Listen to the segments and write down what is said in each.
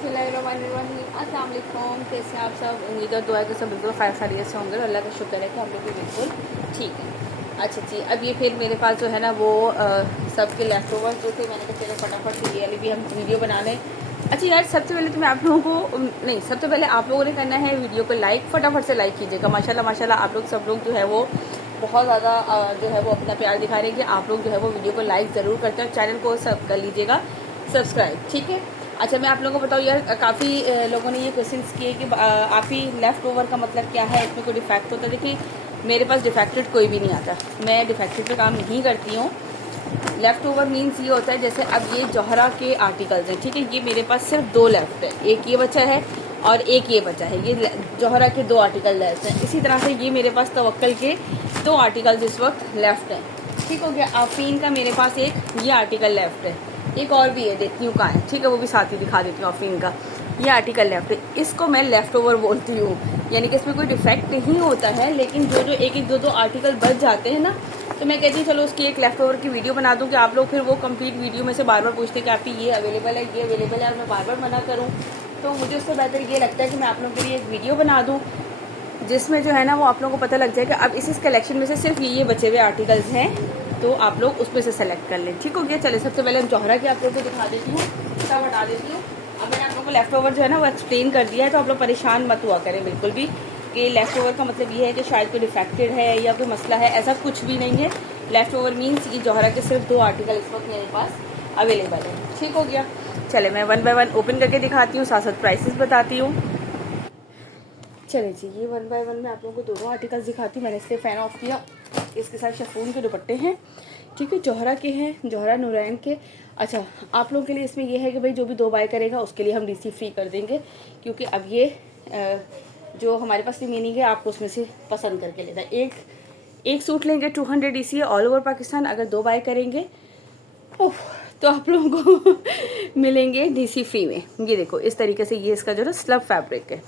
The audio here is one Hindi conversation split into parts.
बिस्मिल्लाहिर्रहमानिर्रहीम, अस्सलाम वालेकुम। कैसे हैं आप सब? उम्मीद और दुआ के सब बिल्कुल खैरियत से होंगे और अल्लाह का शुक्र है कि हम लोग भी बिल्कुल ठीक है। अच्छा जी, अब ये फिर मेरे पास जो है ना वो सबके लेफ्ट ओवर्स जो थे, मैंने कहा चलो फटाफट से ये वाली भी हम वीडियो बना लें। अच्छा यार, सबसे पहले तो मैं आप लोगों को नहीं, सबसे पहले आप लोगों ने करना है वीडियो को लाइक, फटाफट से लाइक कीजिएगा। माशाल्लाह माशाल्लाह आप लोग सब लोग जो है वो बहुत ज़्यादा जो है वो अपना प्यार दिखा रहे हैं कि आप लोग जो है वो वीडियो को लाइक ज़रूर करते हैं। चैनल को सब कर लीजिएगा सब्सक्राइब, ठीक है। अच्छा, मैं आप लोगों को बताऊँ यार, काफ़ी लोगों ने ये क्वेश्चंस किए कि आप ही लेफ़्ट ओवर का मतलब क्या है, इसमें कोई डिफेक्ट होता है? देखिए, मेरे पास डिफेक्टेड कोई भी नहीं आता, मैं डिफेक्टेड पे काम नहीं करती हूँ। लेफ़्ट ओवर मीन्स ये होता है, जैसे अब ये जौहरा के आर्टिकल्स हैं, ठीक है, ये मेरे पास सिर्फ 2 लेफ्ट है, एक ये बचा है और एक ये बचा है। ये जौहरा के 2 आर्टिकल लेफ्ट हैं। इसी तरह से ये मेरे पास तवक्कल के 2 आर्टिकल्स इस वक्त लेफ्ट हैं, ठीक हो गया। आफरीन का मेरे पास एक ये आर्टिकल लेफ्ट है, एक और भी है, देखती हूँ कहाँ है, ठीक है, वो भी साथ ही दिखा देती हूँ। आफरीन का ये आर्टिकल लेफ्ट है, इसको मैं लेफ़्ट ओवर बोलती हूँ। यानी कि इसमें कोई डिफेक्ट नहीं होता है, लेकिन जो जो एक एक दो आर्टिकल बच जाते हैं ना, तो मैं कहती हूँ चलो उसकी एक लेफ़्ट ओवर की वीडियो बना दूँ कि आप लोग फिर वो कंप्लीट वीडियो में से बार बार पूछते हैं कि आपकी ये अवेलेबल है, ये अवेलेबल है, और मैं बार बार मना करूँ। तो मुझे उससे बेहतर ये लगता है कि मैं आप लोगों के लिए एक वीडियो बना दूँ जिसमें जो है ना वो आप लोगों को पता लग जाए कि अब इस कलेक्शन में से सिर्फ ये बचे हुए आर्टिकल्स हैं, तो आप लोग उसमें से सेलेक्ट कर लें, ठीक हो गया। चले, सबसे पहले हम जौहरा की आप लोगों को दिखा देती हूँ, सब हटा देती हूँ। अब मैंने आप लोगों को लेफ़्ट ओवर जो है ना वो एक्सप्लेन कर दिया है, तो आप लोग परेशान मत हुआ करें बिल्कुल भी कि लेफ़्ट ओवर का मतलब ये है कि शायद कोई डिफेक्टेड है या कोई मसला है, ऐसा कुछ भी नहीं है। लेफ़्ट ओवर मीन्स ये जौहरा के सिर्फ 2 आर्टिकल इस वक्त मेरे पास अवेलेबल है, ठीक हो गया। चले, मैं 1 बाय 1 ओपन करके दिखाती हूँ, साथ साथ प्राइसेस बताती हूँ। चले जी, ये 1 बाय 1 में आप लोगों को दोनों आर्टिकल्स दिखाती हूँ। मैंने इसलिए फ़ैन ऑफ किया, इसके साथ शिफॉन के दुपट्टे हैं, ठीक है, जौहरा के हैं, जौहरा नूरैन के। अच्छा, आप लोगों के लिए इसमें यह है कि भाई जो भी 2 बाय करेगा उसके लिए हम डीसी फ्री कर देंगे, क्योंकि अब ये जो हमारे पास रिमेनिंग है आपको उसमें से पसंद करके लेना। एक सूट लेंगे 200 डीसी है ऑल ओवर पाकिस्तान। अगर 2 बाय करेंगे तो आप लोगों को मिलेंगे डीसी फ्री में। ये देखो, इस तरीके से ये इसका जो है स्लब फैब्रिक है,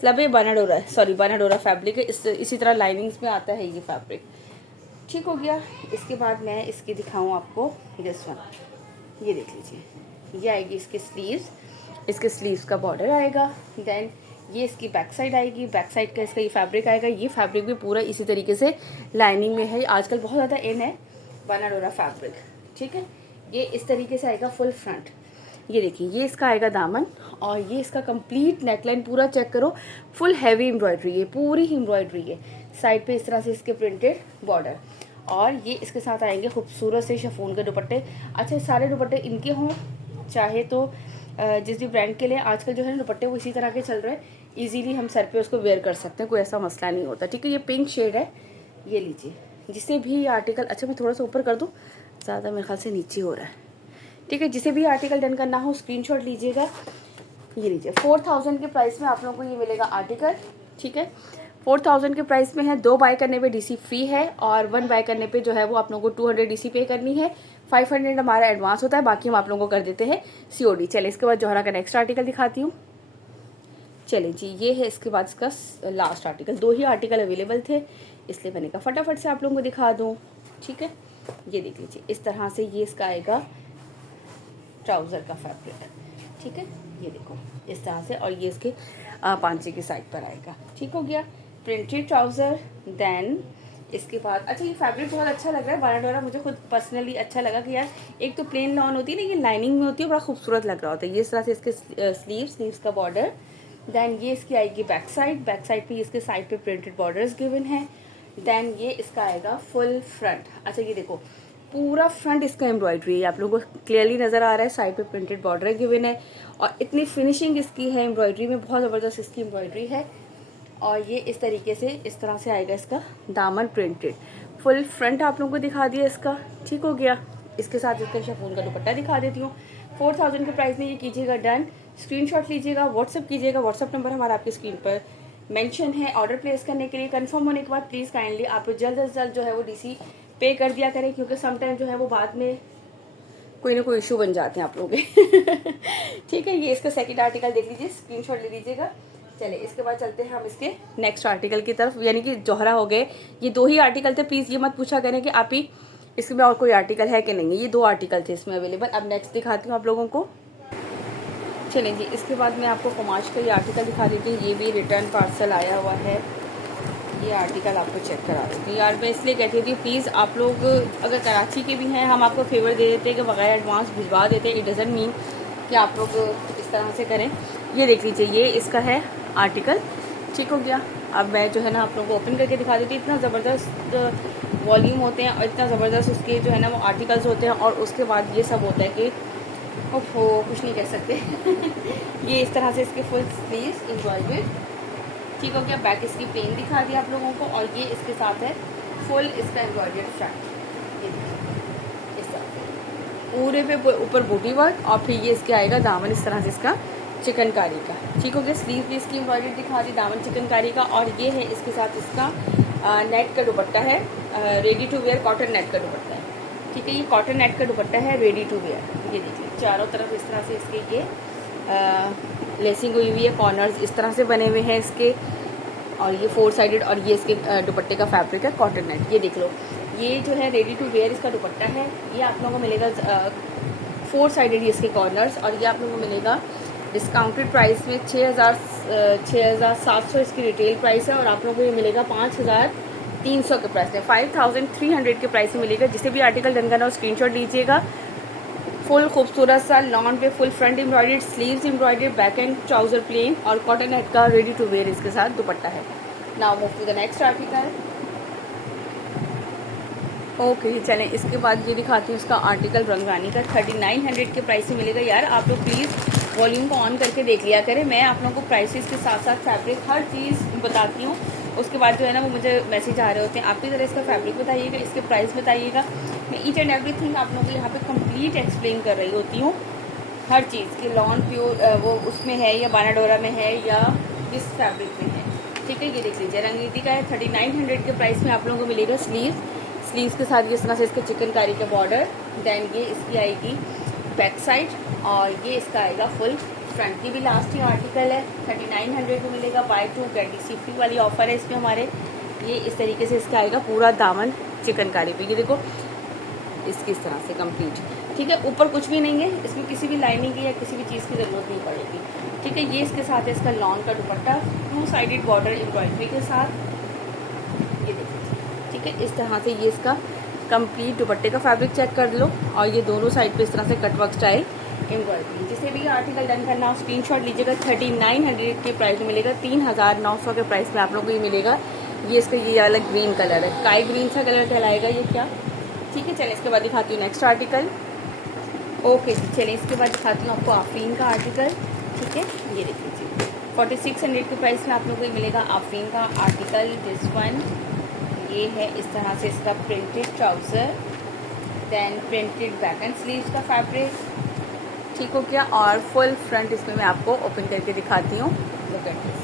स्लब है, बनाडोरा है, सॉरी बनाडोरा फैब्रिक है। इसी तरह लाइनिंग्स में आता है ये फैब्रिक, ठीक हो गया। इसके बाद मैं इसकी दिखाऊं आपको दिस वन, ये देख लीजिए, ये आएगी इसके स्लीव्स, इसके स्लीव्स का बॉर्डर आएगा। देन ये इसकी बैक साइड आएगी, बैक साइड का इसका ये फैब्रिक आएगा। ये फैब्रिक भी पूरा इसी तरीके से लाइनिंग में है, आजकल बहुत ज़्यादा इन है बनाडोरा फैब्रिक, ठीक है। ये इस तरीके से आएगा फुल फ्रंट, ये देखिए, ये इसका आएगा दामन, और ये इसका कंप्लीट नेकलाइन पूरा चेक करो, फुल हैवी एम्ब्रॉयडरी है, पूरी एम्ब्रॉयडरी है। साइड पे इस तरह से इसके प्रिंटेड बॉर्डर, और ये इसके साथ आएंगे खूबसूरत से शिफॉन के दुपट्टे। अच्छा, सारे दुपट्टे इनके हों चाहे तो जिस भी ब्रांड के लिए आजकल जो है दुपट्टे वो इसी तरह के चल रहे हैं, इजीली हम सर पे उसको वेयर कर सकते हैं, कोई ऐसा मसला नहीं होता, ठीक है। ये पिंक शेड है, ये लीजिए, जिसे भी आर्टिकल, अच्छा मैं थोड़ा सा ऊपर कर दूँ, ज़्यादा मेरे ख्याल से नीचे हो रहा है, ठीक है। जिसे भी आर्टिकल डन करना हो स्क्रीनशॉट लीजिएगा। ये लीजिए, 4000 के प्राइस में आप लोगों को ये मिलेगा आर्टिकल, ठीक है। 4000 के प्राइस में है, 2 बाय करने पे डीसी फ्री है, और 1 बाय करने पे जो है वो आप लोगों को 200 डीसी पे करनी है। 500 हमारा एडवांस होता है, बाकी हम आप लोगों को कर देते हैं सीओडी। चले, इसके बाद जौहरा का नेक्स्ट आर्टिकल दिखाती हूँ। चले जी, ये है इसके बाद इसका लास्ट आर्टिकल। 2 ही आर्टिकल अवेलेबल थे, इसलिए मैंने कहा फटाफट से आप लोगों को दिखा दूँ, ठीक है। ये देख लीजिए, इस तरह से ये इसका आएगा ट्राउज़र का फैब्रिक, ठीक है, ये देखो इस तरह से, और ये इसके पांचे की साइड पर आएगा, ठीक हो गया, प्रिंटेड ट्राउज़र। देन इसके बाद, अच्छा ये फैब्रिक बहुत अच्छा लग रहा है बनाडोरा, मुझे खुद पर्सनली अच्छा लगा कि यार एक तो प्लेन लॉन होती है ना, ये लाइनिंग में होती है, बड़ा खूबसूरत लग रहा होता है। ये इस तरह से इसके स्लीव्स का बॉर्डर। देन ये इसकी आएगी बैक साइड पे इसके साइड पे प्रिंटेड बॉर्डर्स गिवन है। देन ये इसका आएगा फुल फ्रंट। अच्छा, ये देखो पूरा फ्रंट इसका एम्ब्रॉयडरी है, आप लोगों को क्लियरली नज़र आ रहा है, साइड पे प्रिंटेड बॉर्डर गिवन है, और इतनी फिनिशिंग इसकी है एम्ब्रॉयडरी में, बहुत ज़बरदस्त इसकी एम्ब्रॉयडरी है। और ये इस तरीके से, इस तरह से आएगा इसका दामन प्रिंटेड, फुल फ्रंट आप लोगों को दिखा दिया इसका, ठीक हो गया। इसके साथ इसका शिफॉन का दुपट्टा दिखा देती हूँ। 4000 के प्राइस में ये कीजिएगा डन, स्क्रीनशॉट लीजिएगा, व्हाट्सअप कीजिएगा, व्हाट्सअप नंबर हमारा आपकी स्क्रीन पर मेंशन है। ऑर्डर प्लेस करने के लिए कंफर्म होने के बाद प्लीज़ काइंडली आप जल्द से जल्द जो है वो डीसी पे कर दिया करें, क्योंकि समटाइम जो है वो बाद में कोई ना कोई इशू बन जाते हैं आप लोगों के ठीक है। ये इसका सेकंड आर्टिकल देख लीजिए, स्क्रीनशॉट ले लीजिएगा। चले, इसके बाद चलते हैं हम इसके नेक्स्ट आर्टिकल की तरफ, यानी कि जौहरा हो गए। ये 2 ही आर्टिकल थे, प्लीज़ ये मत पूछा करें कि आप ही इसमें और कोई आर्टिकल है कि नहीं, ये 2 आर्टिकल थे इसमें अवेलेबल। अब नेक्स्ट दिखाती हूँ आप लोगों को, चलें जी, इसके बाद मैं आपको कुमाश का ये आर्टिकल दिखा देती हूँ। ये भी रिटर्न पार्सल आया हुआ है। ये आर्टिकल आपको चेक करा देती हूँ। यार मैं इसलिए कहती थी प्लीज़ आप लोग अगर कराची के भी हैं, हम आपको फेवर दे देते हैं कि बगैर एडवांस भिजवा देते हैं। इट डजंट मीन कि आप लोग इस तरह से करें। ये देख लीजिए, ये इसका है आर्टिकल, ठीक हो गया। अब मैं जो है ना आप लोगों को ओपन करके दिखा देती हूँ। इतना ज़बरदस्त वॉल्यूम होते हैं और इतना ज़बरदस्त उसके जो है ना वो आर्टिकल्स होते हैं। और उसके बाद ये सब होता है कि ओहो कुछ नहीं कह सकते ये इस तरह से इसके फुल स्लीव्स एम्ब्रॉयडर्ड, ठीक हो गया। बैक इसकी प्लेन दिखा दी आप लोगों को और ये इसके साथ है फुल इसका एम्ब्रॉयडर्ड फ्रंट। ये इस तरह से पूरे पे ऊपर बूटी वर्क और फिर ये इसके आएगा दामन इस तरह से इसका चिकनकारी का, ठीक हो गया। स्लीव भी इसकी एम्ब्रॉयडर्ड दिखा दी, दामन चिकनकारी का। और ये है इसके साथ इसका नेट का दुपट्टा है, ready to wear cotton net का दुपट्टा है, ठीक है। ये कॉटन नेट का दुपट्टा है, रेडी टू वेयर। ये देखिए चारों तरफ इस तरह से इसके ये लेसिंग हुई हुई है, कॉर्नर्स इस तरह से बने हुए हैं इसके। और ये 4 साइडेड और ये इसके दुपट्टे का फैब्रिक है कॉटन नेट। ये देख लो, ये जो है रेडी टू वेयर इसका दुपट्टा है। ये आप लोगों को मिलेगा 4 साइडेड ये इसके कॉर्नर्स। और ये आप लोगों को मिलेगा डिस्काउंटेड प्राइस में 6,700 इसकी रिटेल प्राइस है। और आप लोगों को ये मिलेगा 5,300 के प्राइस में, 5,300 के प्राइस में मिलेगा। जिसे भी आर्टिकल डन करना हो स्क्रीनशॉट लीजिएगा। फुल खूबसूरत सा लॉन पे full front embroidered, sleeves embroidered, back and trouser plain और कॉटन नेट का रेडी टू वेयर इसके साथ दुपट्टा है। Now move to the next article. Okay चलें, इसके बाद ये दिखाती हूँ इसका आर्टिकल रंगानी का 3900 के प्राइस से मिलेगा। यार आप लोग प्लीज़ वॉल्यूम को ऑन करके देख लिया करें। मैं आप लोगों को प्राइसेस के साथ साथ फैब्रिक हर चीज़ बताती हूँ। उसके बाद जो है ना वो मुझे मैसेज आ रहे होते हैं, आप भी ज़रा इसका फैब्रिक बताइएगा, इसके प्राइस बताइएगा। मैं ईच एंड एवरीथिंग आप लोगों को यहाँ पे कंप्लीट एक्सप्लेन कर रही होती हूँ। हर चीज़ की लॉन प्योर वो उसमें है या बानाडोरा में है या किस फैब्रिक में है, ठीक है। ये देख लीजिए रंगनीति का है, 3900 के प्राइस में आप लोगों को मिलेगा। स्लीव्स के साथ इस तरह से इसके चिकनकारी का बॉर्डर, देन ये इसकी आएगी बैक साइड और ये इसका आएगा फुल फ्रंट की भी लास्ट ही आर्टिकल है। 3900 में मिलेगा। बाय 2 गेट शिफ्टिंग वाली ऑफर है इसमें हमारे। ये इस तरीके से इसका आएगा पूरा दामन चिकनकारी पे। ये देखो इसकी इस तरह से कंप्लीट, ठीक है। ऊपर कुछ भी नहीं है, इसमें किसी भी लाइनिंग की या किसी भी चीज़ की ज़रूरत नहीं पड़ेगी, ठीक है। ये इसके साथ है इसका लॉन का दुपट्टा 2 साइडेड बॉर्डर एम्ब्रॉयडरी के साथ। ये देखिए, ठीक है। इस तरह से ये इसका कंप्लीट दुपट्टे का फैब्रिक चेक कर लो। और ये दोनों साइड पे इस तरह से कटवर्क स्टाइल एम्ब्रॉयडरी। जिसे भी आर्टिकल डन करना हो स्क्रीनशॉट लीजिएगा। 3900 के प्राइस में मिलेगा। 3900 के प्राइस में आप लोगों को ये मिलेगा। ये इसका ये अलग ग्रीन कलर है, स्काई ग्रीन सा कलर कहलाएगा ये क्या, ठीक है। चलिए इसके बाद दिखाती हूँ नेक्स्ट आर्टिकल। ओके जी, चलिए इसके बाद दिखाती हूँ आपको आफरीन का आर्टिकल, ठीक है। ये देख लीजिए 4600 के प्राइस में आप लोगों को मिलेगा आफरीन का आर्टिकल। दिस वन ये है इस तरह से इसका printed trouser, then printed back and sleeves का फैब्रिक, ठीक हो गया। और फुल फ्रंट इसमें मैं आपको ओपन करके दिखाती हूँ। लुक एट दिस,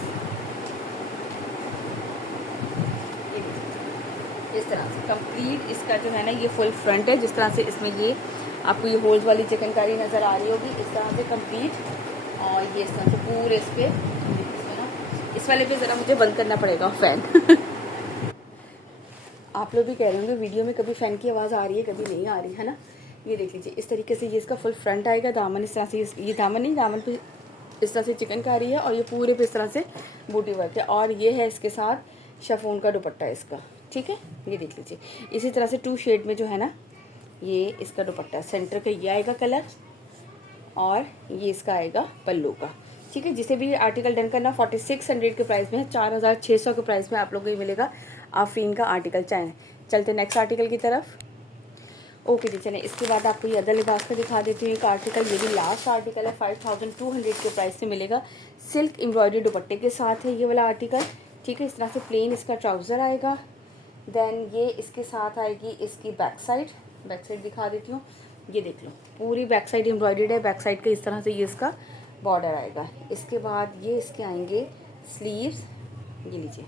इस तरह से कंप्लीट इसका जो है ना ये फुल फ्रंट है। जिस तरह से इसमें ये आपको ये होल्स वाली चिकनकारी नज़र आ रही होगी, इस तरह से कंप्लीट। और ये इस तरह से पूरे इसके इस वाले पे ज़रा मुझे बंद करना पड़ेगा फ़ैन आप लोग भी कह रहे होंगे वीडियो में कभी फ़ैन की आवाज़ आ रही है कभी नहीं आ रही है ना। ये देख लीजिए इस तरीके से ये इसका फुल फ्रंट आएगा। दामन इस तरह से, ये दामन नहीं, दामन पे इस तरह से चिकनकारी है और ये पूरे पे इस तरह से बूटी वर्क है। और ये है इसके साथ शिफॉन का दुपट्टा इसका, ठीक है। ये देख लीजिए इसी तरह से 2 शेड में जो है ना ये इसका दुपट्टा, सेंटर का ये आएगा कलर और ये इसका आएगा पल्लू का, ठीक है। जिसे भी आर्टिकल डन करना 4600 के प्राइस में है। 4600 के प्राइस में आप लोगों को ये मिलेगा आफरीन का आर्टिकल। चाहे चलते नेक्स्ट आर्टिकल की तरफ। ओके जी, चलें इसके बाद आपको ये अदर लिबास का दिखा देती हूँ एक आर्टिकल। ये भी लास्ट आर्टिकल है, 5200 के प्राइस से मिलेगा। सिल्क एम्ब्रॉयडरी दुपट्टे के साथ है ये वाला आर्टिकल, ठीक है। इस तरह से प्लेन इसका ट्राउज़र आएगा, देन ये इसके साथ आएगी इसकी बैक साइड दिखा देती हूँ। ये देख लो पूरी बैक साइड एम्ब्रॉयडर्ड है। बैक साइड का इस तरह से ये इसका बॉर्डर आएगा। इसके बाद ये इसके आएंगे स्लीव्स, ये लीजिए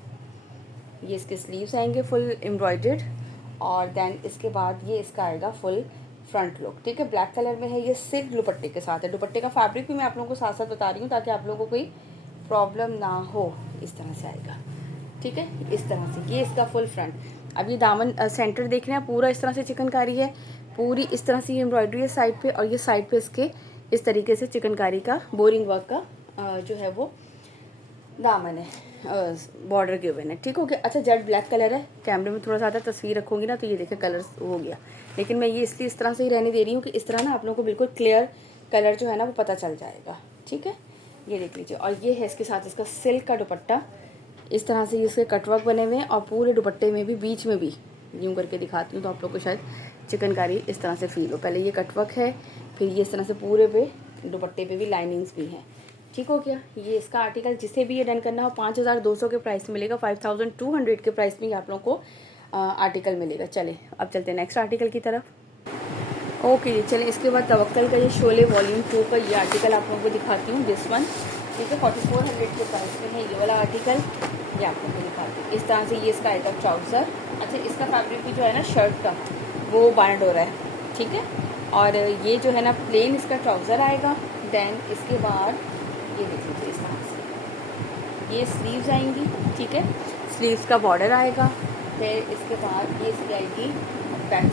ये इसके स्लीव्स आएंगे फुल एम्ब्रॉयडर्ड। और देन इसके बाद ये इसका आएगा फुल फ्रंट लुक, ठीक है। ब्लैक कलर में है, ये सिल्क दुपट्टे के साथ है। दुपट्टे का फैब्रिक भी मैं आप लोगों को साथ साथ बता रही हूँ ताकि आप लोगों को कोई प्रॉब्लम ना हो। इस तरह से आएगा, ठीक है। इस तरह से ये इसका फुल फ्रंट। अब ये दामन सेंटर देख रहे हैं पूरा इस तरह से चिकनकारी है, पूरी इस तरह से ये एम्ब्रॉयडरी है साइड पे। और ये साइड पे इसके इस तरीके से चिकनकारी का बोरिंग वर्क का जो है वो दामन है, बॉर्डर गिवन है। ठीक हो गया। अच्छा जेट ब्लैक कलर है, कैमरे में थोड़ा ज़्यादा तस्वीर रखूँगी ना तो ये देखिए कलर हो गया, लेकिन मैं ये इसलिए इस तरह से ही रहने दे रही हूँ कि इस तरह ना आप लोगों को बिल्कुल क्लियर कलर जो है ना वो पता चल जाएगा। ठीक है, ये देख लीजिए। और ये है इसके साथ इसका सिल्क का दुपट्टा, इस तरह से इसके कटवर्क बने हुए हैं और पूरे दुपट्टे में भी बीच में भी यूँ करके दिखाती हूँ तो आप लोग को शायद चिकनकारी इस तरह से फील हो। पहले ये कटवर्क है, फिर ये इस तरह से पूरे पे दुपट्टे पे भी लाइनिंग्स भी हैं। ठीक हो गया। ये इसका आर्टिकल जिसे भी ये डन करना हो 5200 के प्राइस में मिलेगा, 5200 के प्राइस में आप लोग को आर्टिकल मिलेगा। चले अब चलते हैं नेक्स्ट आर्टिकल की तरफ। ओके जी, चलें इसके बाद तवक्कल का ये शोले वॉल्यूम 2 का ये आर्टिकल आप लोगों को दिखाती हूँ, दिस वन। ठीक है, 4400 के प्राइस में है ये वाला आर्टिकल, ये आप लोगों को दिखाती हूँ। इस तरह से ये इसका आएगा ट्राउज़र। अच्छा, इसका फैब्रिक भी जो है ना शर्ट का वो बाइंड हो रहा है। ठीक है, और ये जो है ना प्लेन इसका ट्राउज़र आएगा। देन इसके बाद ये देख लीजिए इस तरह से ये स्लीव्स आएंगी। ठीक है, स्लीव्स का बॉर्डर आएगा। फिर इसके बाद ये इसकी आएगी बैक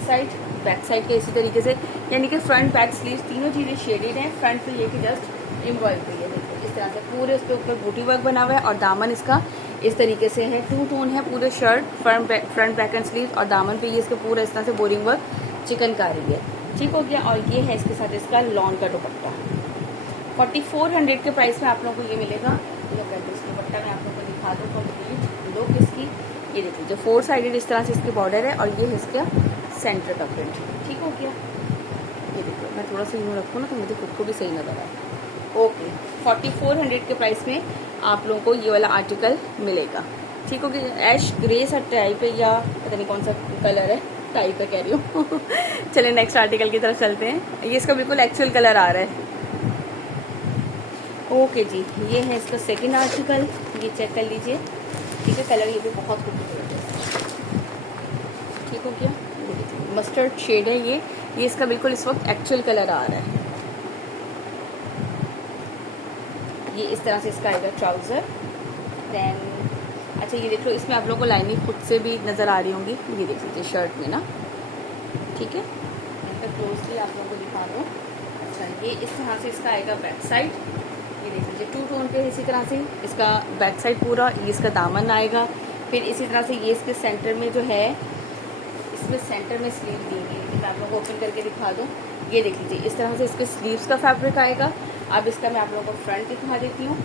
साइड के इसी तरीके से, यानी कि फ्रंट बैक स्लीव्स तीनों चीज़ें शेडेड हैं। फ्रंट पे ये कि जस्ट एम्ब्रॉयडरी है, देखिए इस तरह से पूरे उसके ऊपर बूटी वर्क बना हुआ है। और दामन इसका इस तरीके से है, 2 टोन है पूरे shirt, front back and sleeve, और दामन पे ये इसके पूरा इस तरह से बोरिंग वर्क चिकनकारी है। ठीक हो गया। और ये है इसके साथ इसका लॉन का दुपट्टा, 4400 के प्राइस में आप लोगों को ये मिलेगा। इस दुपट्टा मैं आप लोगों को दिखा दूँ कंप्लीट लुक इसकी। ये देख लीजिए 4 साइडेड इस तरह से इसकी बॉर्डर है, और ये है इसका सेंटर का प्रिंट। ठीक हो गया। ये देखो मैं थोड़ा सा यूँ रखूँ ना तो मुझे खुद को भी सही नजर आए। ओके, 4400 के प्राइस में आप लोगों को ये वाला आर्टिकल मिलेगा। ठीक हो गया। ऐश ग्रे सा टाइप है, या पता नहीं कौन सा कलर है, टाइप है कह रही हूँ। चलिए नेक्स्ट आर्टिकल की तरफ चलते हैं। ये इसका बिल्कुल एक्चुअल कलर आ रहा है। ओके जी, ये है इसका सेकंड आर्टिकल, ये चेक कर लीजिए। ठीक है, कलर ये भी बहुत खूबसूरत है। ठीक हो गया। मस्टर्ड शेड है ये इसका बिल्कुल इस वक्त एक्चुअल कलर आ रहा है। ये इस तरह से इसका आएगा ट्राउज़र। देन अच्छा ये देख लो, इसमें आप लोगों को लाइनिंग खुद से भी नज़र आ रही होंगी, ये देख लीजिए शर्ट में ना। ठीक है, इनका क्लोजली आप लोगों को दिखा दो। अच्छा, ये इस तरह से इसका आएगा बैक साइड, ये देख लीजिए 2 टोन पे इसी तरह से इसका बैक साइड पूरा, ये इसका दामन आएगा। फिर इसी तरह से ये इसके सेंटर में जो है, इसमें सेंटर में स्लीव दी गई है, मैं आप लोगों को ओपन करके दिखा दूँ। ये देख लीजिए इस तरह से इसके स्लीव्स का फैब्रिक आएगा। अब इसका मैं आप लोगों को फ्रंट दिखा देती हूँ,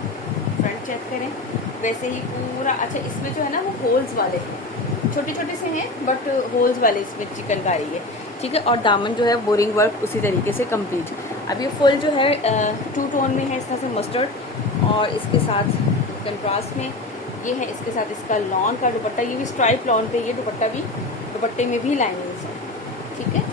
फ्रंट चेक करें। वैसे ही पूरा, अच्छा इसमें जो है ना वो होल्स वाले छोटे छोटे से हैं, बट होल्स वाले इसमें चिकनकारी है। ठीक है, और दामन जो है बोरिंग वर्क उसी तरीके से कंप्लीट। अब ये फुल जो है 2 टोन में है, इस तरह से मस्टर्ड, और इसके साथ कंट्रास्ट में ये है इसके साथ इसका लॉन का दुपट्टा, ये भी स्ट्राइप लॉन पे, ये दुपट्टा भी, दुपट्टे में भी लाइनिंग्स है। ठीक है,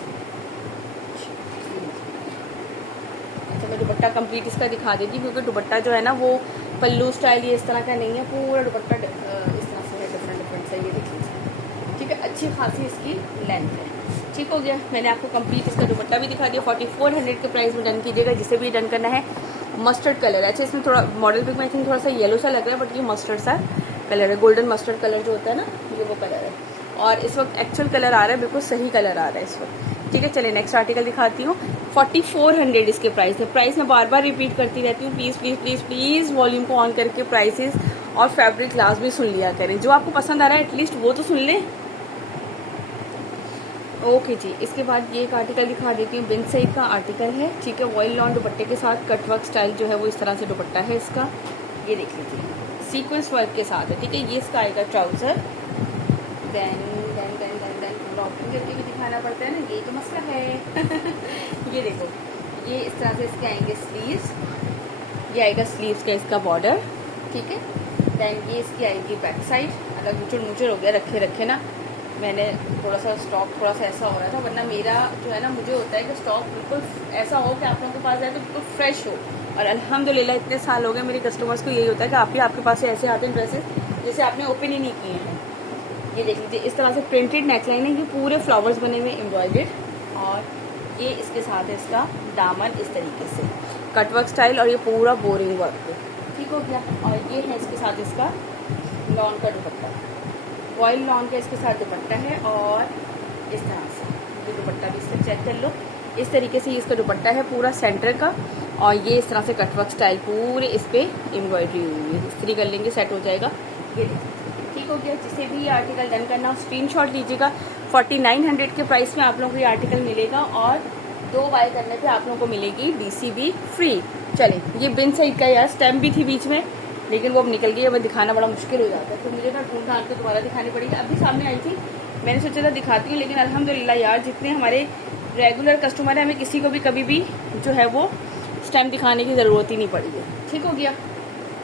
अच्छा मैं दुपट्टा कंप्लीट इसका दिखा देती हूँ, क्योंकि दुपट्टा जो है ना वो पल्लू स्टाइल ये इस तरह का नहीं है, पूरा दुपट्टा इस तरह से है, डिफरेंट सा, ये देख लीजिए। ठीक है, अच्छी खासी इसकी लेंथ है। ठीक हो गया, मैंने आपको कंप्लीट इसका दुपट्टा भी दिखा दिया। 4400 के प्राइस में डन कीजिएगा, जिसे भी डन करना है। मस्टर्ड कलर है, अच्छा इसमें थोड़ा मॉडल पिक में आई थिंक थोड़ा सा येलो सा लग रहा है, बट ये मस्टर्ड सा कलर है, गोल्डन मस्टर्ड कलर जो होता है ना, ये वो कलर है। और इस वक्त एक्चुअल कलर आ रहा है, बिल्कुल सही कलर आ रहा है इस वक्त। ठीक है, चलिए नेक्स्ट आर्टिकल दिखाती हूँ। 4400 इसके प्राइस है। प्राइस मैं बार बार रिपीट करती रहती हूँ, please please please please volume को ऑन करके प्राइसेस और फैब्रिक क्लास भी सुन लिया करें। जो आपको पसंद आ रहा है एटलीस्ट वो तो सुन लें। ओके जी, इसके बाद ये एक आर्टिकल दिखा देती हूँ, बिन सईद का आर्टिकल है। ठीक है, वॉयल लॉन दुपट्टे के साथ कटवर्क स्टाइल जो है वो इस तरह से दुपट्टा है इसका, ये देख लीजिए सीक्वेंस वर्क के साथ है। ठीक है, ये इसका आएगा ट्राउज़र। देन ओपन करके भी दिखाना पड़ता है ना, यही तो मसला है। ये देखो, ये इस तरह से इसके आएंगे स्लीव्स, ये आएगा स्लीव्स का इसका बॉर्डर। ठीक है, देन ये इसकी आएगी बैक साइड। अगर मुचड़ हो गया रखे ना, मैंने थोड़ा सा स्टॉक थोड़ा सा ऐसा हो रहा था, वरना मेरा जो है ना मुझे होता है कि स्टॉक बिल्कुल ऐसा हो कि आप लोगों के पास जाए तो बिल्कुल फ्रेश हो। और अल्हम्दुलिल्लाह इतने साल हो गए मेरे कस्टमर्स को यही होता है कि आपके पास से ऐसे आते हैं ड्रेसेस जैसे आपने ओपन ही नहीं किए हैं। ये देख लीजिए इस तरह से प्रिंटेड नेकलाइन है, ये पूरे फ्लावर्स बने हुए एम्ब्रॉयडर्ड, और ये इसके साथ है इसका दामन इस तरीके से कटवर्क स्टाइल, और ये पूरा बोरिंग वर्क। ठीक हो गया, और ये है इसके साथ इसका लॉन का दुपट्टा, वॉयल लॉन का इसके साथ दुपट्टा है। और इस तरह से ये दुपट्टा भी इसका चेक कर लो, इस तरीके से ये इसका दुपट्टा है पूरा सेंटर का, और ये इस तरह से कटवर्क स्टाइल पूरे इस पर एम्ब्रॉयडरी हुई है। इस्त्री कर लेंगे, सेट हो जाएगा। ये ठीक हो गया। जिसे भी ये आर्टिकल डन करना हो स्क्रीनशॉट लीजिएगा। 4900 के प्राइस में आप लोगों को ये आर्टिकल मिलेगा और 2 बाय करने पे आप लोगों को मिलेगी DCB फ्री। चलें, ये बिन साइड का यार स्टैम्प भी थी बीच में, लेकिन वो अब निकल गई है, अब दिखाना बड़ा मुश्किल हो जाता है, तो मुझे ना ढूंढ ढांढ के दोबारा दिखानी पड़ेगी। अभी सामने आई थी, मैंने सोचा था दिखाती हूँ, लेकिन अल्हम्दुलिल्लाह यार जितने हमारे रेगुलर कस्टमर हैं, हमें किसी को भी कभी भी जो है वो स्टैम्प दिखाने की ज़रूरत ही नहीं पड़ी है। ठीक हो गया।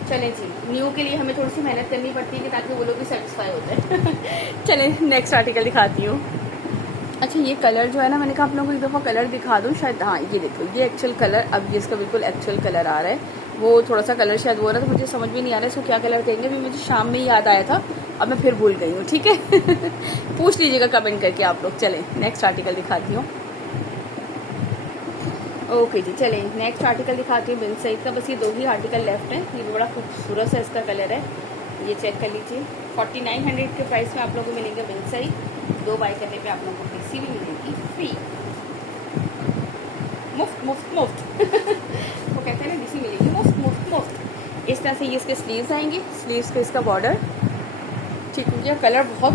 चलें जी, न्यू के लिए हमें थोड़ी सी मेहनत करनी पड़ती है ताकि वो लोग भी सेटिस्फाई होते हैं। चलें नेक्स्ट आर्टिकल दिखाती हूँ। अच्छा, ये कलर जो है ना, मैंने कहा आप लोगों को एक दफ़ा कलर दिखा दूँ शायद। हाँ, ये देखो, ये एक्चुअल कलर, अब ये इसका बिल्कुल एक्चुअल कलर आ रहा है। वो थोड़ा सा कलर शायद वो रहा था, मुझे समझ में नहीं आ रहा है इसको क्या कलर कहेंगे। अभी मुझे शाम में ही याद आया था, अब मैं फिर भूल गई हूँ। ठीक है पूछ लीजिएगा कमेंट करके आप लोग। चलें नेक्स्ट आर्टिकल दिखाती हूँ। ओके जी, चलें नेक्स्ट आर्टिकल दिखाती हूँ बिन साइज का। बस ये 2 ही आर्टिकल लेफ्ट हैं। ये भी बड़ा खूबसूरत सा इसका कलर है, ये चेक कर लीजिए। 4900 के प्राइस में आप लोगों को मिलेंगे बिन साइज। 2 बाय करने पे आप लोगों को DCB मिलेगी फ्री, मुफ्त मुफ्त मुफ्त वो कहते हैं ना, DC मिलेगी मुफ्त मुफ्त मुफ्त। इस तरह से ये इसके स्लीव्स आएंगे, स्लीव्स के इसका बॉर्डर। ठीक हो गया। कलर बहुत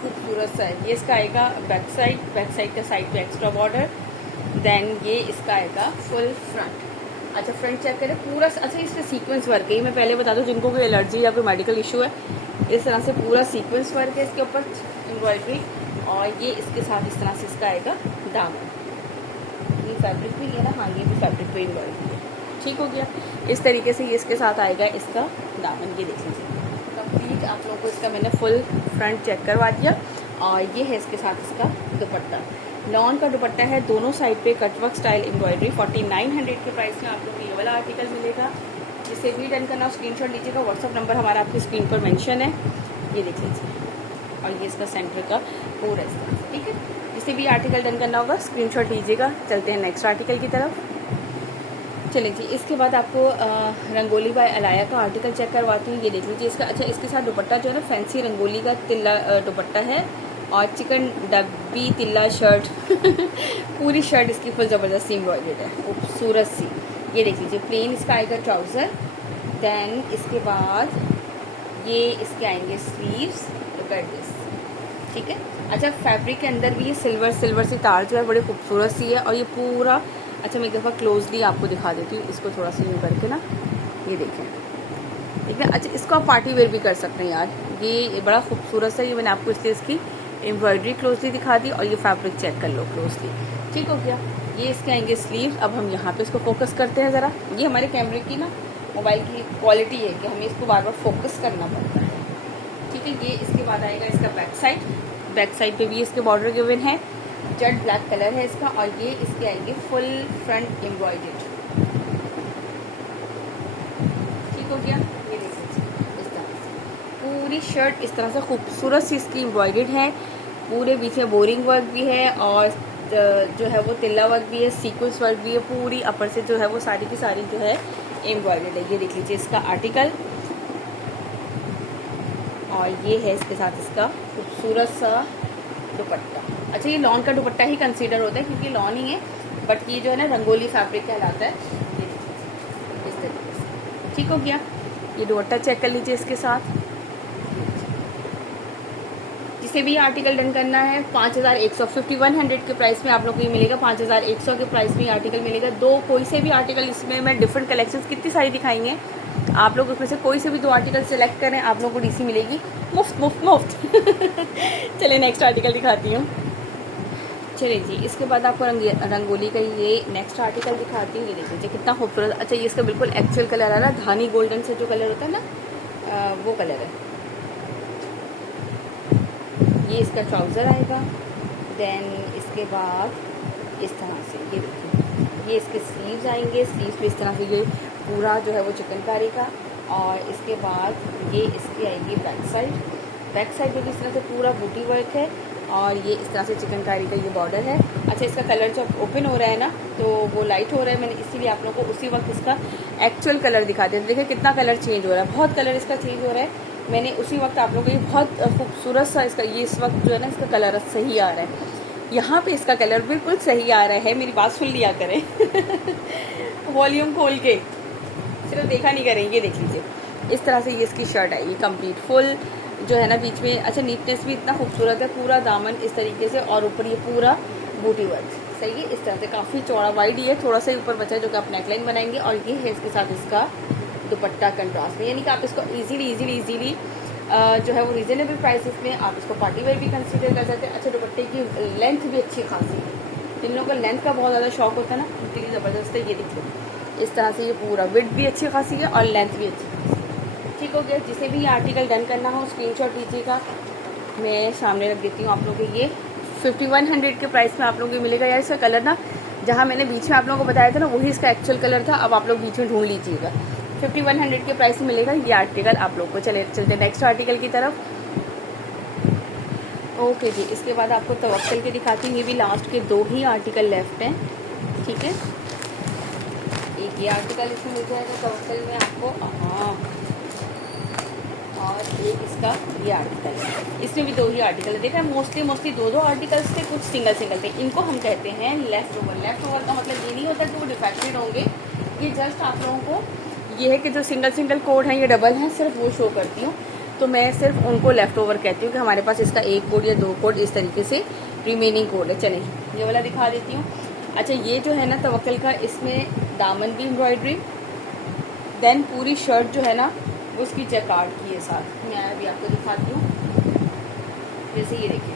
खूबसूरत सा है। ये इसका आएगा बैक साइड का साइड पे एक्स्ट्रा बॉर्डर। देन ये इसका आएगा फुल फ्रंट। अच्छा, फ्रंट चेक करें पूरा। अच्छा, इस पर सीक्वेंस वर्क है। मैं पहले बता दूं जिनको कोई एलर्जी या कोई मेडिकल इशू है, इस तरह से पूरा सीक्वेंस वर्क है इसके ऊपर एम्ब्रॉयडरी। और ये इसके साथ इस तरह से इसका आएगा दामन। ये फैब्रिक भी है ना, हाँ ये भी फैब्रिक पे एम्ब्रॉयडरी है। ठीक हो गया। इस तरीके से ये इसके साथ आएगा इसका दामन। ये देख लीजिए कंप्लीट आप लोगों को इसका मैंने फुल फ्रंट चेक करवा दिया। और ये है इसके साथ इसका दुपट्टा। लॉन का दुपट्टा है, दोनों साइड पे कटवर्क स्टाइल एम्ब्रॉयडरी। 4900 के प्राइस में आप लोगों को ये वाला आर्टिकल मिलेगा। जिसे भी डन करना स्क्रीनशॉट लीजिएगा। व्हाट्सअप नंबर हमारा आपकी स्क्रीन पर मेंशन है, ये देख लीजिए। और ये इसका सेंटर का पूरा इस तरह से। ठीक है, जिसे भी आर्टिकल डन करना होगा स्क्रीनशॉट लीजिएगा। चलते हैं नेक्स्ट आर्टिकल की तरफ। चलिए जी, इसके बाद आपको रंगोली बाय अलाया का आर्टिकल चेक करवाती हूँ। ये देख लीजिए इसका। अच्छा, इसके साथ दुपट्टा जो है ना, फैंसी रंगोली का तिल्ला दुपट्टा है और चिकन डब्बी तिल्ला शर्ट पूरी शर्ट इसकी फुल ज़बरदस्त एम्ब्रॉयडर्ड है, खूबसूरत सी। ये देख लीजिए प्लेन इसका आएगा ट्राउज़र। देन इसके बाद ये इसके आएंगे स्लीव्स, लुक एट दिस। ठीक है। अच्छा, फैब्रिक के अंदर भी ये सिल्वर सी तार जो है बड़ी खूबसूरत सी है। और ये पूरा, अच्छा मैं एक दफ़ा क्लोजली आपको दिखा देती हूँ इसको थोड़ा सा यूँ करके ना, ये देखें, ठीक है। अच्छा, इसको आप पार्टी वेयर भी कर सकते हैं यार, ये बड़ा खूबसूरत सा। ये मैंने आपको इसलिए इसकी एम्ब्रॉयडरी क्लोजली दिखा दी और ये फैब्रिक चेक कर लो क्लोजली। ठीक हो गया। ये इसके आएंगे स्लीव। अब हम यहाँ पे इसको फोकस करते हैं ज़रा। ये हमारे कैमरे की ना, मोबाइल की क्वालिटी है कि हमें इसको बार बार फोकस करना पड़ता है। ठीक है। ये इसके बाद आएगा इसका बैक साइड पे भी इसके बॉर्डर गिवन है, जेट ब्लैक कलर है इसका। और ये इसके आएंगे फुल फ्रंट एम्ब्रॉयडर्ड। ठीक हो गया। ये देखिए इस तरह से पूरी शर्ट इस तरह से खूबसूरत सी इसकी एम्ब्रॉयडर्ड है। पूरे बीच में बोरिंग वर्क भी है और जो है वो तिल्ला वर्क भी है, सीक्वेंस वर्क भी है। पूरी अपर से जो है वो सारी की सारी जो है एम्ब्रॉयडर्ड है। ये देख लीजिए इसका आर्टिकल। और ये है इसके साथ इसका खूबसूरत सा दुपट्टा। अच्छा, ये लॉन का दुपट्टा ही कंसीडर होता है क्योंकि लॉन ही है, बट ये जो है ना रंगोली फैब्रिक कहलाता है। ये देखिए इस तरीके से। ठीक हो गया। ये दुपट्टा चेक कर लीजिए इसके साथ। जिसे भी आर्टिकल डन करना है 5100 के प्राइस में आप लोग को ये मिलेगा। 5100 के प्राइस में ये आर्टिकल मिलेगा। दो कोई से भी आर्टिकल, इसमें मैं डिफरेंट कलेक्शंस कितनी सारी दिखाई हैं, आप लोग उसमें से कोई से भी 2 आर्टिकल सेलेक्ट करें, आप लोगों को DC मिलेगी मुफ्त मुफ्त मुफ्त चलिए नेक्स्ट आर्टिकल दिखाती हूँ। चलिए जी, इसके बाद आपको रंगोली का ये नेक्स्ट आर्टिकल दिखाती हूँ। ये देख लीजिए कितना खूबसूरत। अच्छा, ये इसका बिल्कुल एक्चुअल कलर आ रहा है, धानी गोल्डन से जो कलर होता है ना, वो कलर है। ये इसका ट्राउज़र आएगा। देन इसके बाद इस तरह से ये देखिए, ये इसके स्लीव्स आएंगे। स्लीव्स पे इस तरह से ये पूरा जो है वो चिकनकारी का। और इसके बाद ये इसकी आएगी बैक साइड में भी इस तरह से पूरा बूटी वर्क है। और ये इस तरह से चिकनकारी का ये बॉर्डर है। अच्छा, इसका कलर जब ओपन हो रहा है ना तो वो लाइट हो रहा है, मैंने इसीलिए आप लोगों को उसी वक्त इसका एक्चुअल कलर दिखा दिया। देखिए कितना कलर चेंज हो रहा है, बहुत कलर इसका चेंज हो रहा है। मैंने उसी वक्त आप लोगों को ये बहुत खूबसूरत सा इसका ये इस वक्त जो है ना इसका कलर सही आ रहा है। यहाँ पे इसका कलर बिल्कुल सही आ रहा है, मेरी बात सुन लिया करें वॉल्यूम खोल के, सिर्फ देखा नहीं करेंगे। देख लीजिए इस तरह से ये इसकी शर्ट आएगी कंप्लीट फुल जो है ना, बीच में अच्छा नीटनेस भी इतना खूबसूरत है, पूरा दामन इस तरीके से और ऊपर ये पूरा बूटी वर्क सही है। इस तरह से काफ़ी चौड़ा वाइड ये थोड़ा सा ऊपर बचा है जो कि आप नेकलाइन बनाएंगे, और ये है इसके साथ इसका दुपट्टा कंट्रास्ट में, यानी कि आप इसको इजीली जो है वो रीजनेबल प्राइसेस में आप इसको पार्टी वेयर भी कंसीडर कर सकते हैं। अच्छा दुपट्टे की लेंथ भी अच्छी खासी है, जिन लोगों का लेंथ का बहुत ज़्यादा शौक होता है ना उनके लिए ज़बरदस्त है। ये देखिए इस तरह से ये पूरा विड्थ भी अच्छी खासी है और लेंथ भी अच्छी खासी है। ठीक हो गया। जिसे भी ये आर्टिकल डन करना हो स्क्रीनशॉट लीजिएगा, मैं सामने रख देती हूँ आप लोगों को। ये 5100 के प्राइस में आप लोगों को मिलेगा। यार इसका कलर ना जहाँ मैंने बीच में आप लोगों को बताया था ना वही इसका एक्चुअल कलर था, अब आप लोग बीच में ढूंढ लीजिएगा। 5100 के प्राइस में मिलेगा ये आर्टिकल आप लोग को। चलते नेक्स्ट आर्टिकल की तरफ। ओके जी, इसके बाद आपको तवक्कल के दिखाती हूँ। ये भी लास्ट के 2 ही आर्टिकल लेफ्ट हैं, ठीक है। एक ये आर्टिकल इसमें मिल जाएगा तवक्कल में आपको, हाँ, और एक इसका ये आर्टिकल है, इसमें भी 2 ही आर्टिकल है। देखा मोस्टली 2 आर्टिकल्स थे, कुछ सिंगल थे। इनको हम कहते हैं लेफ्ट ओवर का मतलब ये नहीं होता कि वो डिफेक्टेड होंगे, ये जस्ट आप लोगों को ये है कि जो सिंगल कोड हैं ये डबल हैं, सिर्फ वो शो करती हूँ, तो मैं सिर्फ उनको लेफ़्ट ओवर कहती हूँ कि हमारे पास इसका 1 कोड या 2 कोड इस तरीके से रिमेनिंग कोड है। चलिए ये वाला दिखा देती हूँ। अच्छा ये जो है ना तवक्कल का, इसमें दामन भी एम्ब्रॉयडरी, देन पूरी शर्ट जो है ना वो उसकी जैकार्ड की है साथ। मैं अभी आपको दिखाती हूँ। जैसे ये देखिए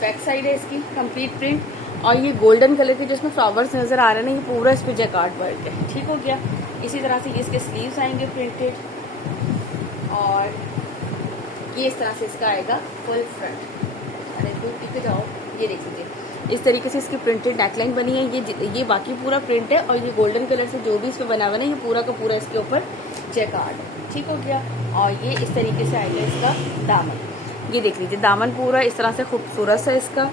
बैक साइड है इसकी कंप्लीट प्रिंट, और ये गोल्डन कलर के जिसमें फ्लावर्स नज़र आ रहे हैं ना, ये पूरा इस पर जैकार्ड वर्क है। ठीक हो गया। इसी तरह से ये इसके स्लीव्स आएंगे प्रिंटेड, और ये इस तरह से इसका आएगा फुल फ्रंट। अरे दूर टिक जाओ, ये देख लीजिए इस तरीके से इसकी प्रिंटेड नेकलाइन बनी है। ये बाकी पूरा प्रिंट है, और ये गोल्डन कलर से जो भी इस पर बना हुआ है ये पूरा का पूरा इसके ऊपर जैकार्ड है। ठीक हो गया। और ये इस तरीके से आएगा इसका दामन। ये देख लीजिए दामन पूरा इस तरह से खूबसूरत सा इसका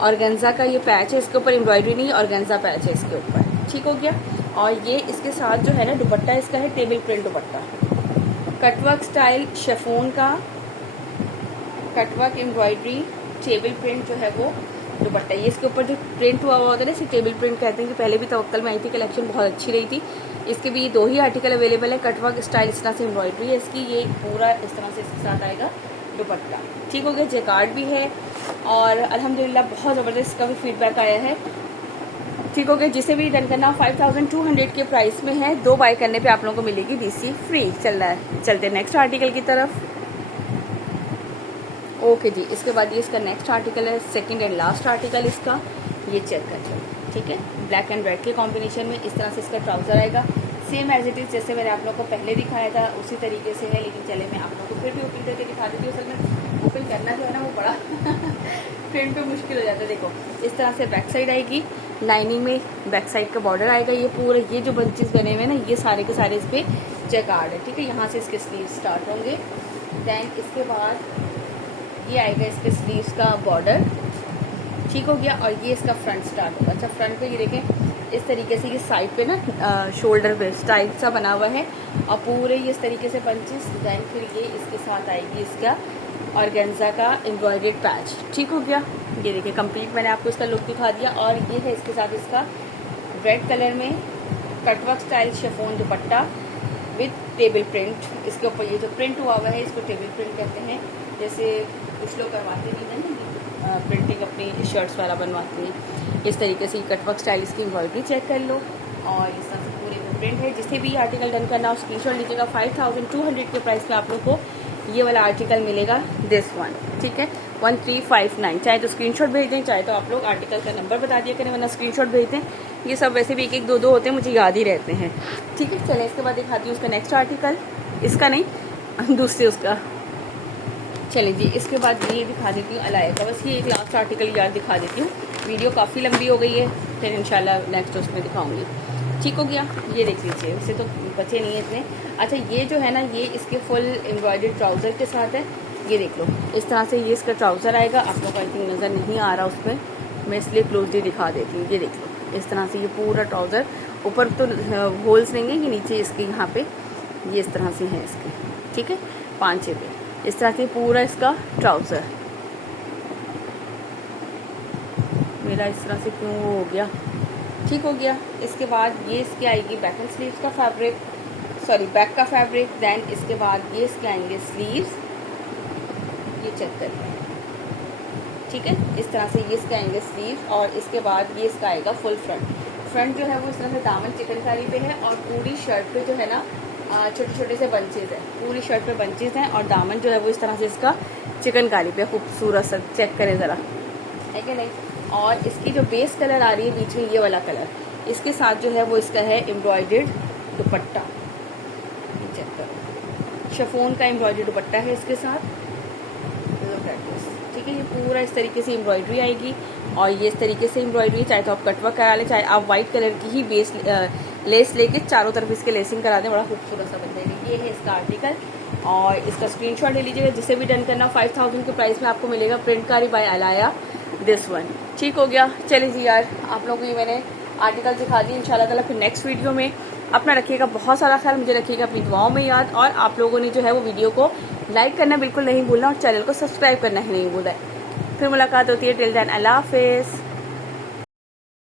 ऑर्गेन्जा का ये पैच है, इसके ऊपर एम्ब्रॉयडरी नहीं, ऑर्गेन्जा पैच है इसके ऊपर। ठीक हो गया। और ये इसके साथ जो है ना दुपट्टा इसका है टेबल प्रिंट दुपट्टा, कटवर्क स्टाइल शेफोन का कटवर्क एम्ब्रॉयडरी टेबल प्रिंट जो है वो दुपट्टा। ये इसके ऊपर जो प्रिंट हुआ होता है ना इसे टेबल प्रिंट कहते हैं, कि पहले भी तवक्कल में आई थी, कलेक्शन बहुत अच्छी रही थी। इसके भी 2 ही आर्टिकल अवेलेबल है। कटवर्क स्टाइल इस तरह से एम्ब्रॉयडरी है इसकी, ये पूरा इस तरह से इसके साथ आएगा दुपट्टा। ठीक हो गया। जैकार्ड भी है, और अल्हम्दुलिल्लाह बहुत ज़बरदस्त का भी फीडबैक आया है। ठीक हो गया। जिसे भी डन करना 5200 के प्राइस में है, 2 बाय करने पे आप लोगों को मिलेगी DC फ्री। चल रहा है, चलते नेक्स्ट आर्टिकल की तरफ। ओके जी, इसके बाद ये इसका नेक्स्ट आर्टिकल है, सेकंड एंड लास्ट आर्टिकल इसका। ये चेक कर लो, ठीक है। ब्लैक एंड रेड के कॉम्बिनेशन में इस तरह से इसका ट्राउज़र आएगा, सेम एज इट इज़ जैसे मैंने आप लोगों को पहले दिखाया था उसी तरीके से है। लेकिन चले मैं आप लोगों को फिर भी ओपन करके दिखा देती हूँ। असल में ओपन करना जो है ना वो बड़ा प्रिंट पे मुश्किल हो जाता है। देखो इस तरह से बैक साइड आएगी, लाइनिंग में बैक साइड का बॉर्डर आएगा। ये पूरे ये जो बंचेस बने हुए हैं ना ये सारे के सारे इस पर जैकार्ड है। ठीक है, यहाँ से इसके स्लीव स्टार्ट होंगे, दैन इसके बाद ये आएगा इसके स्लीव्स का बॉर्डर। ठीक हो गया। और ये इसका फ्रंट स्टार्ट होगा। अच्छा फ्रंट पे ये देखें इस तरीके से ये साइड पे ना शोल्डर पे स्टाइल सा बना हुआ है, और पूरे ये इस तरीके से पंचेस। दैन फिर ये इसके साथ आएगी इसका ऑर्गेन्जा का एम्ब्रॉयडर्ड पैच। ठीक हो गया। ये देखिए कंप्लीट मैंने आपको इसका लुक दिखा दिया। और ये है इसके साथ इसका रेड कलर में cutwork style chiffon dupatta with table print. इसके ऊपर ये जो प्रिंट हुआ हुआ है इसको टेबल प्रिंट कहते हैं। जैसे कुछ लोग करवाते भी हैं ना प्रिंटिंग अपनी शर्ट्स वाला बनवाते हैं, इस तरीके से कटवर्क स्टाइल इसकी एम्ब्रॉयडरी चेक कर लो। और इस तरह से पूरे में प्रिंट है। जिसे भी आर्टिकल डन करना हो स्क्रीनशॉट लीजिएगा। 5200 के प्राइस में आप लोग को ये वाला आर्टिकल मिलेगा, दिस वन। ठीक है, 1359। चाहे तो स्क्रीनशॉट भेज दें, चाहे तो आप लोग आर्टिकल का नंबर बता दिया करें, वरना स्क्रीनशॉट भेज दें। ये सब वैसे भी 1-1, 2-2 होते हैं, मुझे याद ही रहते हैं। ठीक है, चलें इसके बाद दिखाती हूँ उसका नेक्स्ट आर्टिकल। इसका नहीं दूसरे उसका। चलिए जी, इसके बाद ये दिखा देती हूँ अलाया का। बस ये एक लास्ट आर्टिकल यार दिखा देती हूँ, वीडियो काफ़ी लंबी हो गई है, फिर इंशाल्लाह नेक्स्ट उसमें दिखाऊंगी। ठीक हो गया। ये देख लीजिए, इससे तो बचे नहीं है इतने। अच्छा ये जो है ना ये इसके फुल एम्ब्रॉयडर्ड ट्राउज़र के साथ है। ये देख लो इस तरह से ये इसका ट्राउज़र आएगा। आप लोग को आई थिंक नज़र नहीं आ रहा उस पर, मैं इसलिए क्लोजली दिखा देती हूँ। ये देख लो इस तरह से ये पूरा ट्राउज़र, ऊपर तो होल्स नहीं है, ये नीचे इसके यहाँ पे ये इस तरह से है इसके। ठीक है, 5 पे इस तरह से पूरा इसका ट्राउज़र। मेरा इस तरह से क्यों हो गया, ठीक हो गया। इसके बाद ये इसके आएगी बैक एंड स्लीव्स का फैब्रिक, सॉरी बैक का फैब्रिक। देन इसके बाद ये इसके आएंगे स्लीव्स, ये चेक करिए, ठीक है, इस तरह से ये इसके आएंगे स्लीव्स। और इसके बाद ये इसका आएगा फुल फ्रंट जो है वो इस तरह से दामन चिकनकारी पे है और पूरी शर्ट पे जो है ना छोटे छोटे से बंचेज है, पूरी शर्ट पे बंचेज हैं और दामन जो है वो इस तरह से इसका चिकनकारी पे खूबसूरत सा, चेक करें ज़रा, है कि नहीं। और इसकी जो बेस कलर आ रही है बीच में ये वाला कलर, इसके साथ जो है वो इसका है एम्ब्रॉयडर्ड दुपट्टा, ये चेक करो, शिफॉन का एम्ब्रॉयडर्ड दुपट्टा है इसके साथ, ठीक है। ये पूरा इस तरीके से एम्ब्रॉयडरी आएगी और ये इस तरीके से एम्ब्रॉयडरी, चाहे तो आप कटवर्क करा लें, चाहे आप वाइट कलर की ही बेस लेस लेके चारों तरफ इसके लेसिंग करा दें, बड़ा खूबसूरत सा बन जाएगा। ये है इसका आर्टिकल और इसका स्क्रीनशॉट ले लीजिएगा, जिसे भी डन करना 5000 के प्राइस में आपको मिलेगा, प्रिंटकारी बाय अलाया दिस वन। ठीक हो गया। चलिए जी यार, आप लोगों को ये मैंने आर्टिकल दिखा दी। इंशाल्लाह ताला फिर नेक्स्ट वीडियो में अपना रखिएगा बहुत सारा ख्याल, मुझे रखिएगा अपनी दुआओं में याद, और आप लोगों ने जो है वो वीडियो को लाइक करना बिल्कुल नहीं भूलना और चैनल को सब्सक्राइब करना ही नहीं भूलना है। फिर मुलाकात होती है, टिल देन अल्लाह हाफिज़।